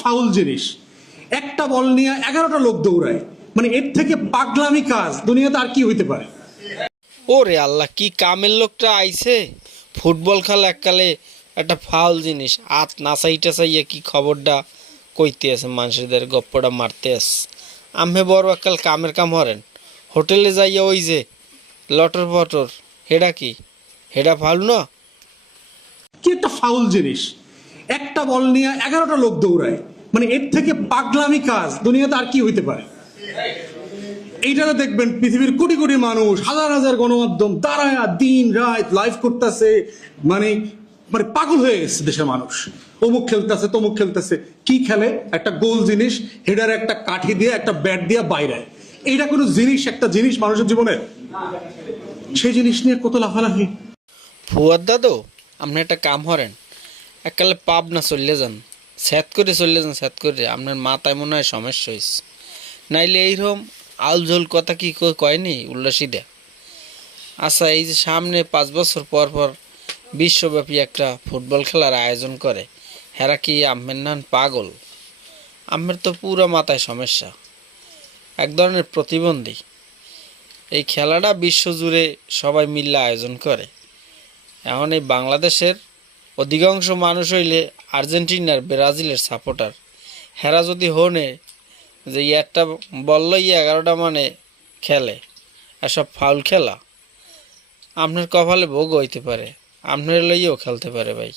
Foul জিনিস। একটা বল নিয়ে 11টা লোক দৌড়ায়, মানে এর থেকে পাগলামি কাজ দুনিয়াতে আর কি হইতে পারে? ওরে আল্লাহ, কি কামের লোকটা আইছে। ফুটবল খেলা এককালে একটা ফাউল জিনিস, আত নাচাই টাচাইয়া কি খবরটা কইতে আছে, মানুষদের গপ্পটা মারতে আস। আমে বড় এককাল কামের কাম হরেন, হোটেলে যাইয়া ওই যে লটর পটর, হেডা কি, হেডা ফাউল না? কি একটা ফাউল জিনিস। একটা বল নিয়ে 11টা লোক দৌড়ায়, মানে এর থেকে পাগলামি কাজ দুনিয়াতে আর কি হইতে পারে? এইটাতে দেখবেন পৃথিবীর কোটি কোটি মানুষ, হাজার হাজার গণমাধ্যম দাঁড়ায় দিন রাত লাইভ করতেছে, মানে মানে পাগল হয়ে গেছে দেশের মানুষ। অমুক খেলতেছে তমুক খেলতেছে, কি খেলে? একটা গোল জিনিস, হেডার একটা কাঠি দিয়ে একটা ব্যাট দিয়ে বাইরে। এইটা কোনো জিনিস, একটা জিনিস মানুষের জীবনে? সেই জিনিস নিয়ে কত লাফালাফি। ফুয়ার দাদু, আপনি একটা কাম হরেন, এককালে পাবনা চললে যান, স্যাত করে চললে যান, স্যাত করে। আপনার মাথায় মনে হয় সমস্যা হয়েছে, নাইলে এইরকম আলঝোল কথা কি কয়নি উল্লাসী দেয়। আচ্ছা, এই যে সামনে 5 বছর পর পর বিশ্বব্যাপী একটা ফুটবল খেলার আয়োজন করে, হেরা কি আমের নান পাগল? আমের তো পুরো মাথায় সমস্যা, এক ধরনের প্রতিবন্ধী। এই খেলাটা বিশ্বজুড়ে সবাই মিলে আয়োজন করে। এখন এই বাংলাদেশের অধিকাংশ মানুষ হইলে আর্জেন্টিনার ব্রাজিলের সাপোর্টার। হেরা যদি হনে যে একটা বললই 11টা মানে খেলে, এসব ফাউল খেলা, আপনার কপালে ভোগ হইতে পারে, আপনার লইয়েও খেলতে পারে ভাই।